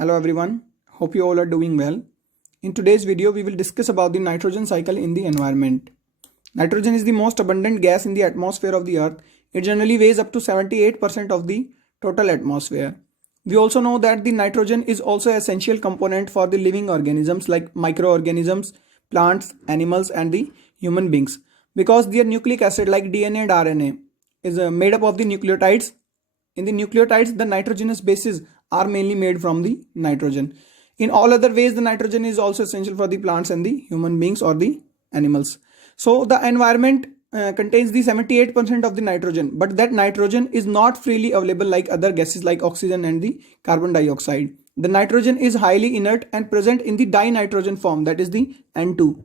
Hello everyone, hope you all are doing well. In today's video, we will discuss about the nitrogen cycle in the environment. Nitrogen is the most abundant gas in the atmosphere of the earth. It generally weighs up to 78% of the total atmosphere. We also know that the nitrogen is also an essential component for the living organisms like microorganisms, plants, animals and the human beings, because their nucleic acid like DNA and RNA is made up of the nucleotides. In the nucleotides, the nitrogenous bases are mainly made from the nitrogen. In all other ways, the nitrogen is also essential for the plants and the human beings or the animals. So the environment contains the 78% of the nitrogen, but that nitrogen is not freely available like other gases like oxygen and the carbon dioxide. The nitrogen is highly inert and present in the dinitrogen form, that is the N2.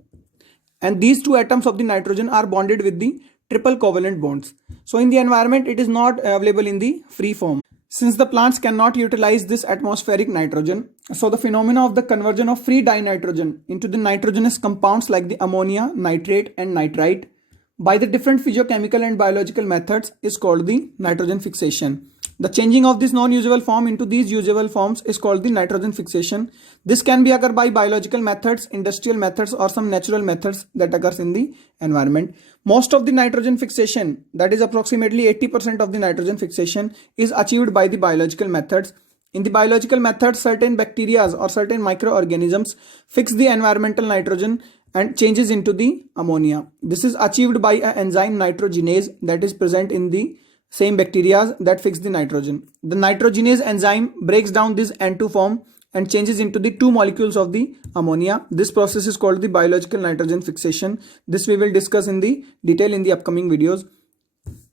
And these two atoms of the nitrogen are bonded with the triple covalent bonds. So in the environment, it is not available in the free form. Since the plants cannot utilize this atmospheric nitrogen, so the phenomena of the conversion of free dinitrogen into the nitrogenous compounds like the ammonia, nitrate and nitrite by the different physiochemical and biological methods is called the nitrogen fixation. The changing of this non-usable form into these usable forms is called the nitrogen fixation. This can be occur by biological methods, industrial methods or some natural methods that occurs in the environment. Most of the nitrogen fixation, that is approximately 80% of the nitrogen fixation, is achieved by the biological methods. In the biological methods, certain bacteria or certain microorganisms fix the environmental nitrogen and changes into the ammonia. This is achieved by an enzyme nitrogenase that is present in the same bacteria that fix the nitrogen. The nitrogenase enzyme breaks down this N2 form and changes into the two molecules of the ammonia. This process is called the biological nitrogen fixation. This we will discuss in the detail in the upcoming videos.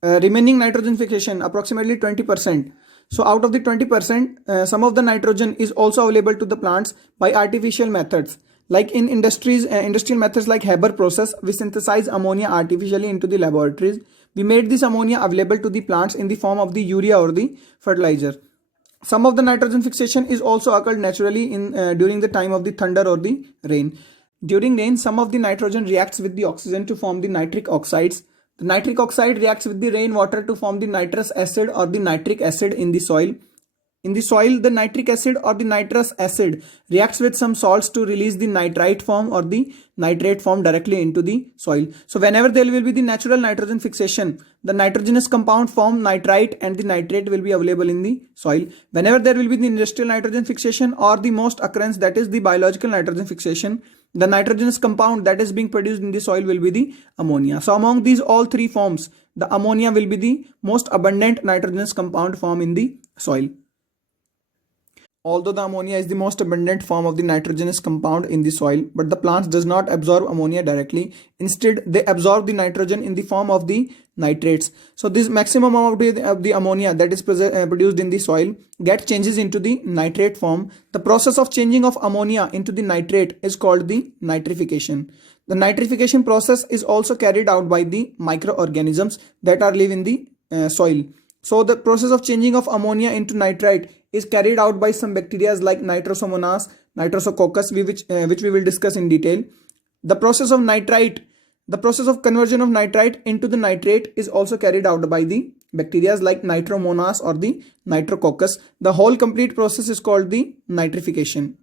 Remaining nitrogen fixation, approximately 20%. So out of the 20%, some of the nitrogen is also available to the plants by artificial methods. Like in industrial methods like Haber process, we synthesize ammonia artificially into the laboratories. We made this ammonia available to the plants in the form of the urea or the fertilizer. Some of the nitrogen fixation is also occurred naturally in during the time of the thunder or the rain. During rain, some of the nitrogen reacts with the oxygen to form the nitric oxides. The nitric oxide reacts with the rainwater to form the nitrous acid or the nitric acid in the soil. In the soil, the nitric acid or the nitrous acid reacts with some salts to release the nitrite form or the nitrate form directly into the soil. So whenever there will be the natural nitrogen fixation, the nitrogenous compound form nitrite and the nitrate will be available in the soil. Whenever there will be the industrial nitrogen fixation or the most occurrence, that is the biological nitrogen fixation, the nitrogenous compound that is being produced in the soil will be the ammonia. So among these all three forms, the ammonia will be the most abundant nitrogenous compound form in the soil. Although the ammonia is the most abundant form of the nitrogenous compound in the soil, but the plants does not absorb ammonia directly. Instead, they absorb the nitrogen in the form of the nitrates. So this maximum amount of the ammonia that is produced in the soil gets changes into the nitrate form. The process of changing of ammonia into the nitrate is called the nitrification. The nitrification process is also carried out by the microorganisms that are live in the soil. So the process of changing of ammonia into nitrite is carried out by some bacteria like Nitrosomonas, Nitrosococcus, which we will discuss in detail. The process of conversion of nitrite into the nitrate is also carried out by the bacteria like Nitromonas or the Nitrococcus. The whole complete process is called the nitrification.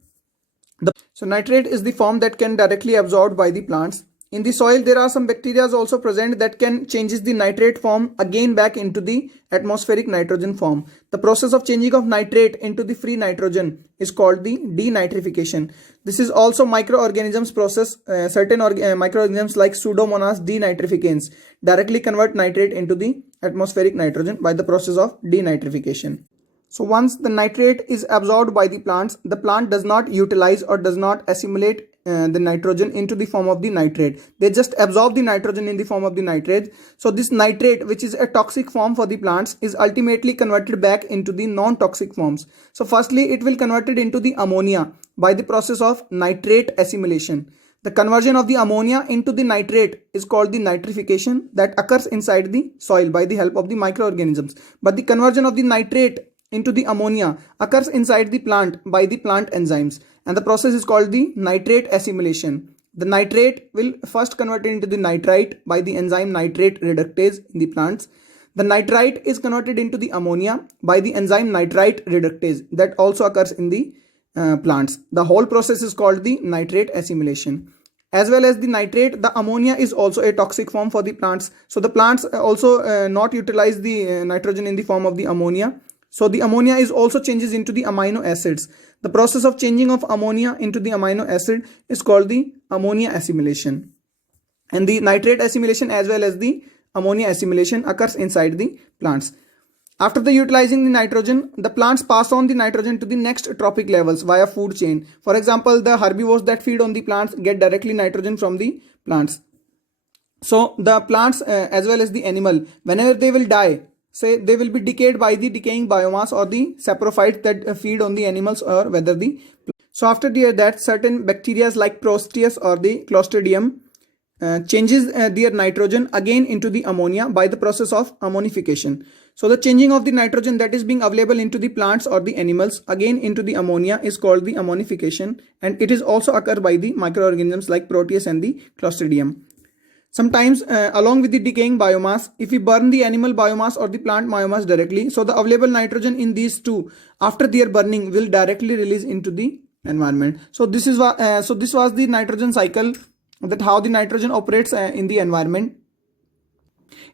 So nitrate is the form that can directly absorbed by the plants. In the soil, there are some bacteria also present that can changes the nitrate form again back into the atmospheric nitrogen form. The process of changing of nitrate into the free nitrogen is called the denitrification. This is also microorganisms process. Certain microorganisms like Pseudomonas denitrificans directly convert nitrate into the atmospheric nitrogen by the process of denitrification. So once the nitrate is absorbed by the plants, the plant does not utilize or does not assimilate the nitrogen into the form of the nitrate. They just absorb the nitrogen in the form of the nitrate. So this nitrate, which is a toxic form for the plants, is ultimately converted back into the non-toxic forms. So firstly, it will converted into the ammonia by the process of nitrate assimilation. The conversion of the ammonia into the nitrate is called the nitrification that occurs inside the soil by the help of the microorganisms. But the conversion of the nitrate into the ammonia occurs inside the plant by the plant enzymes, and the process is called the nitrate assimilation. The nitrate will first convert into the nitrite by the enzyme nitrate reductase in the plants. The nitrite is converted into the ammonia by the enzyme nitrite reductase that also occurs in the plants. The whole process is called the nitrate assimilation. As well as the nitrate, the ammonia is also a toxic form for the plants. So the plants also not utilize the nitrogen in the form of the ammonia. So the ammonia is also changes into the amino acids. The process of changing of ammonia into the amino acid is called the ammonia assimilation. And the nitrate assimilation as well as the ammonia assimilation occurs inside the plants. After the utilizing the nitrogen, the plants pass on the nitrogen to the next trophic levels via food chain. For example, the herbivores that feed on the plants get directly nitrogen from the plants. So the plants as well as the animal, whenever they will die, say they will be decayed by the decaying biomass or the saprophytes that feed on the animals or whether the. So after that, certain bacteria like Proteus or the Clostridium changes their nitrogen again into the ammonia by the process of ammonification. So the changing of the nitrogen that is being available into the plants or the animals again into the ammonia is called the ammonification, and it is also occurred by the microorganisms like Proteus and the Clostridium. Sometimes along with the decaying biomass, if we burn the animal biomass or the plant biomass directly, so the available nitrogen in these two after their burning will directly release into the environment. So this is this was the nitrogen cycle, that how the nitrogen operates in the environment.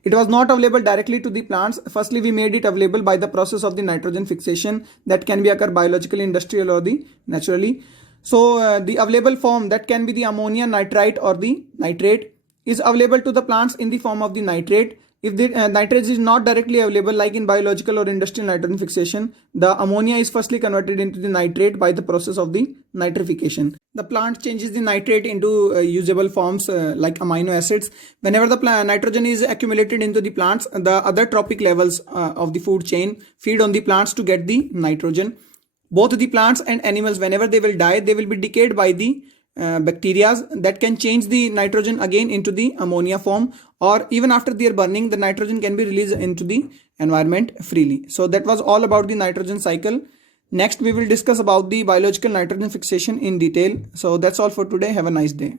It was not available directly to the plants. Firstly, we made it available by the process of the nitrogen fixation that can be occur biologically, industrial or the naturally. So the available form that can be the ammonia, nitrite or the nitrate is available to the plants in the form of the nitrate. If the nitrate is not directly available like in biological or industrial nitrogen fixation, the ammonia is firstly converted into the nitrate by the process of the nitrification. The plant changes the nitrate into usable forms like amino acids. Whenever the nitrogen is accumulated into the plants, the other trophic levels of the food chain feed on the plants to get the nitrogen. Both the plants and animals, whenever they will die, they will be decayed by the bacteria that can change the nitrogen again into the ammonia form, or even after their burning, the nitrogen can be released into the environment freely. So that was all about the nitrogen cycle. Next we will discuss about the biological nitrogen fixation in detail. So that's all for today. Have a nice day.